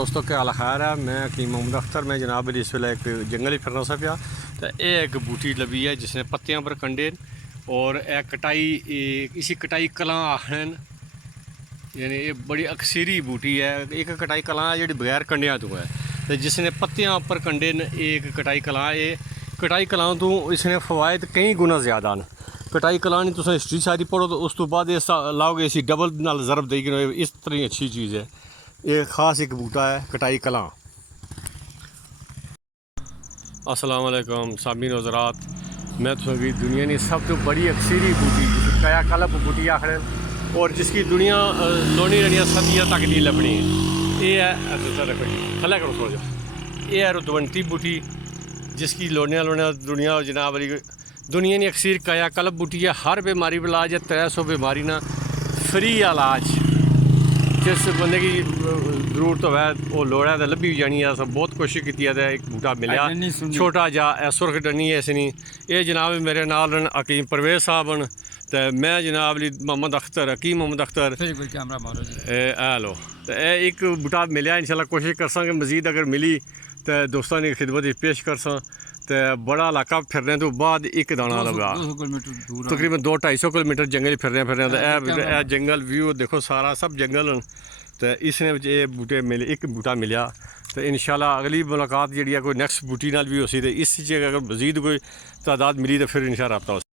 दोस्तों क्या हाल खैर है। मैं हकीम मोहम्मद अख्तर मैं जनाब अली इस वेले एक जंगल ही फिरना सा पिया तो यह एक बूटी लभी है जिसने पत्तियां पर कंडे और एक कटाई इसी कटाई कलां आखन यानी ये बड़ी अक्सरी बूटी है। एक कटाई कलां है जी बगैर कंडिया तो है तो जिसने पत्तियां पर कंडे न एक कटाई कलां ये कटाई कलां तो इसने फवायद कई गुना ज़्यादा न। कटाई कलां नहीं तुम हिस्ट्री सारी पढ़ो तो उस तो बाद इस लाओगे इसी डबल नाल ज़रब देगी इस तरह अच्छी चीज़ है। ये ख़ास एक बूटा है कटाई कलां। अस्सलाम वालेकुम सामीन हज़रात, मैं तुझे दुनिया की सब तो बड़ी अक्सरी बूटी जिसे कया कलब बूटी आखिर और जिसकी दुनिया लोनी रनिया सदियाँ तक नहीं लभनी ये है। देखो थले करो थोड़ा जा ये है रुतवंती बूटी जिसकी लोनिया लोनिया दुनिया जनाब वाली दुनिया की अक्सर कया कलब बूटी है। हर बीमारी का इलाज है 300 बीमारी ना फ्री इलाज जिस बंदे की जरूरत हो वो लोड़ है तो लभी जानी है। सब बहुत कोशिश की है एक बूटा मिलया छोटा जा सुरख डनी है इसनी ये जनाब मेरे नाल हकीम परवेज साहब न तो मैं जनाब अली मोहम्मद अख्तर हकीम मोहम्मद अख्तर हेलो तो यह एक बूटा मिलया इंशाल्लाह कोशिश करसा कि मजीद अगर मिली तो दोस्तों की खिदमत पेश करसा तो बड़ा इलाका फिरने तो बाद एक दाना लगा तकरीबन 200-250 किलोमीटर जंगल फिरने तो जंगल व्यू देखो सारा सब जंगल तो इसने ये बूटे मिले एक बूटा मिलया तो इंशाल्लाह अगली मुलाकात जी कोई नैक्सट बूटी नाल भी हो सी तो इस अगर मजीद कोई तादाद मिली तो फिर इंशाल्लाह रब्ता हो।